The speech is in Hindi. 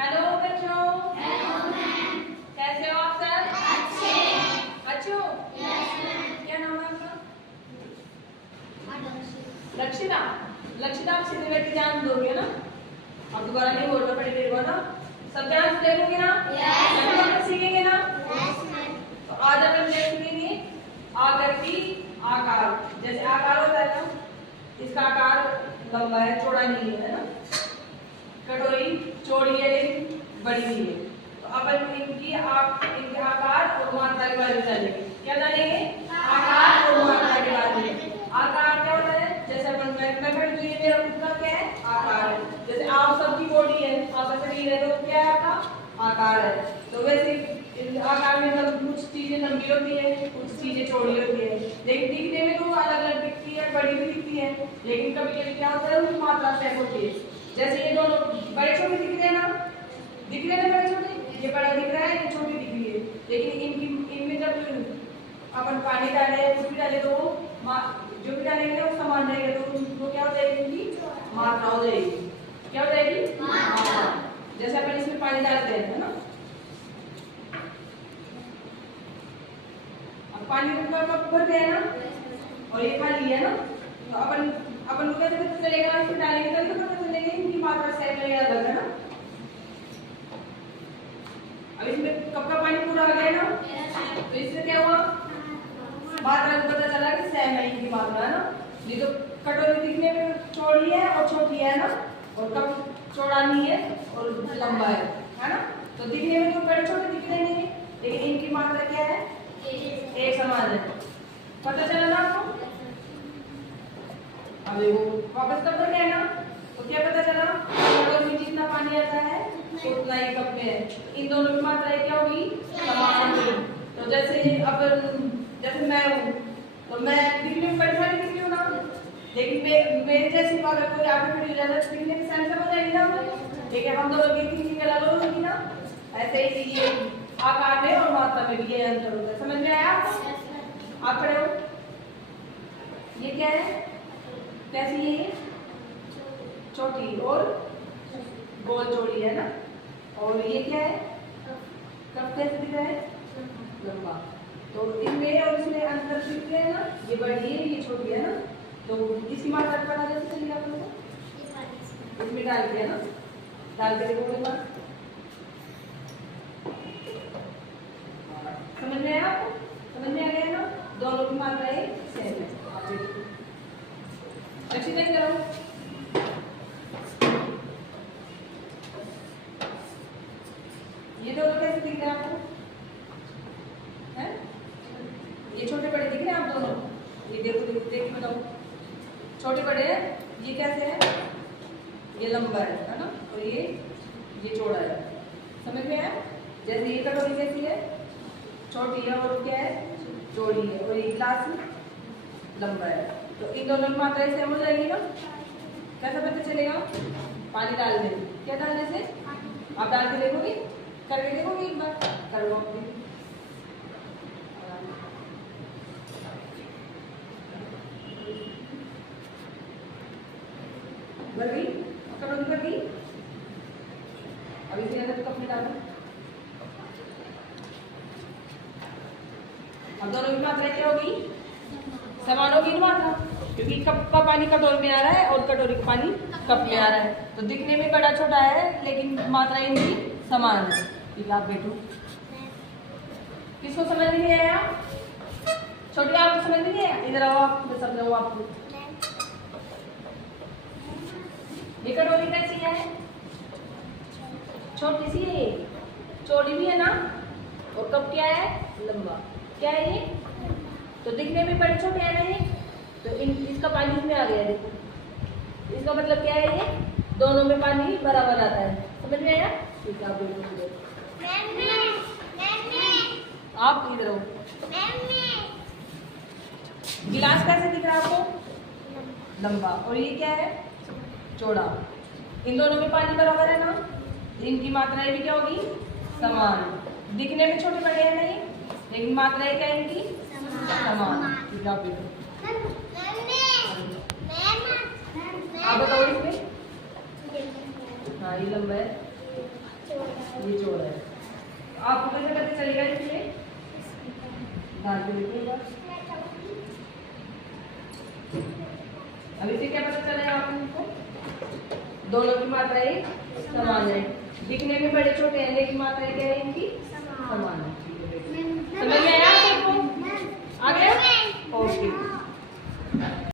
हेलो बच्चों। Hello ma'am. कैसे हो आप सब? अच्छे। अच्छे हो? Yes ma'am. क्या नाम है आपका? लक्षिता। लक्षिता, आप सीधे बैठ के ध्यान दोगे ना? अब दोबारा नहीं बोलना पड़ेगा ना? सब ध्यान से देखोगे ना? यस। सीखेंगे ना? Yes ma'am. तो आज अपन देखेंगे आकृति आकार। जैसे आकार होता है ना, इसका आकार लंबा है, चौड़ा नहीं है ना? कटोरी चौड़ी है लेकिन बड़ी नहीं है। तो अपन इनके आकार और मात्रा के बारे में जानेंगे। क्या जानेंगे? आकार और मात्रा के बारे में। आकार क्या होता है? जैसे अपन मैं खड़ी हुई है, मेरा खुद का क्या है? आकार है। जैसे आप सबकी बॉडी है, आपका शरीर है, तो क्या है आपका? आकार है। तो वैसे आकार में मतलब कुछ चीजें लंबी होती है, कुछ चीजें चौड़ी होती है, लेकिन दिखने में तो अलग अलग दिखती है, बड़ी भी दिखती है, लेकिन कभी कभी क्या होता है उनकी मात्रा तय होती है। जैसे ये दोनों बड़े छोटे दिख रहे हैं ना, दिख रहे हैं बड़े छोटे, ये बड़ा दिख रहा है, ये छोटी दिख रही है, लेकिन इनमें जब अपन पानी डाले, कुछ भी डाले तो जो भी डालेंगे वो समान रहेगा, तो उनको क्या हो जाएगी? इनकी मात्रा हो जाएगी। क्या हो जाएगी? मात्रा। जैसे अपन इसमें पानी डालते हैं, है ना? अब पानी का कप भर गया ना, और ये खाली है ना, तो अपन को कैसे पता चलेगा? इसमें डालेंगे तभी तो पता चलेगा इनकी मात्रा सेम है या अलग है ना? अब इसमें कप का पानी पूरा आ गया ना, तो इससे क्या हुआ? मात्रा को पता चला कि सेम है इनकी मात्रा, है ना? नहीं तो कटोरी दिखने में चौड़ी है और छोटी है ना, और कप चौड़ा नहीं है और लंबा है ना? तो दिखने में तो बड़े छोटे दिख रहे हैं, लेकिन इनकी मात्रा क्या है? एक समान है। पता चला ना आपको? अब वो वापस कप भर गया ना, तो क्या पता चला? कटोरी में जितना पानी आता है उतना ही कप में है। इन दोनों की मात्रा क्या होगी? समान होगी। तो जैसे मैं हूँ, तो मैं दिखने में बड़ी सारी दिख रही हूँ ना, लेकिन मेरे जैसी अगर कोई आगे खड़ी हो जाता है तो दिखने में सेम हो जाएगी ना, लेकिन हम दोनों की थिंकिंग अलग होगी ना। ऐसे ही ये आकार में और मात्रा में भी ये अंतर होता है। समझ में आया आपको? आप खड़े हो। ये क्या है? कैसी है ये? छोटी और गोल चौड़ी है ना। और ये क्या है? कब कैसे दिख रहा है? लंबा। तो इनमें और इसमें अंतर दिख रहे हैं ना, ये बड़ी है, ये छोटी है ना। तो इसकी मात्रा पता कैसे चलेगी आप लोगों को? इसमें डाल के ना, डाल के देखो एक बार। समझ में आया आपको? समझ में आ गया ना? दोनों की मात्राएं सेम है। अच्छी तरह करो। ये दोनों कैसे दिख रहे हैं आपको? हैं? ये छोटे बड़े दिख रहे हैं आप दोनों? ये देखो देख बताओ। छोटे बड़े हैं, ये कैसे है? ये लंबा है ना, और ये चौड़ा है। समझ में आया? जैसे ये कटोरी कैसी है? छोटी है और क्या है? चौड़ी है, और ये गिलास लंबा है। तो इन दोनों की मात्रा सेम हो जाएगी ना? कैसा पता चलेगा? पानी डालने से। क्या डालने से? आप डाल के देखोगे, करके देखोगे एक बार, करो अपनी। भर गई? कटोरी भर गई? अब इसके अंदर कप में डालो। अब दोनों की मात्रा क्या होगी? समान होगी मात्रा, क्योंकि कप का पानी कटोरी में आ रहा है और कटोरी का पानी कप में आ रहा है। तो दिखने में बड़ा छोटा है, लेकिन मात्रा इनकी समान है। ठीक, आप बैठो। किसको समझ नहीं आया? छोटी आपको समझ नहीं आया? इधर आओ, आप मैं समझाऊँ आपको। ये कटोरी कैसी है? छोटी सी है, चौड़ी भी है ना, और कप क्या है? लंबा। क्या है ये? तो दिखने में बड़े छोटे है ना ये, तो इसका पानी इसमें आ गया। देखो, इसका मतलब क्या है? ये दोनों में पानी बराबर आता है। समझ में आया? ठीक है, आप बिल्कुल आप इधर हो। गिलास कैसे दिख रहा है आपको? लंबा। और ये क्या है? चौड़ा। इन दोनों में पानी बराबर है ना, इनकी मात्राएं भी क्या होगी? समान। दिखने में छोटे बड़े हैं नहीं, लेकिन मात्राएं क्या है इनकी? समान। आप बताओ इसमें। हाँ, ये लंबा है, ये चौड़ा है। आपको कैसे पता चलेगा इसमें? डाल के देखिए बस। अभी से क्या पता चला आपको? दोनों की मात्राएं समान है। दिखने में बड़े छोटे हैं लेकिन मात्राएं क्या है इनकी? समान।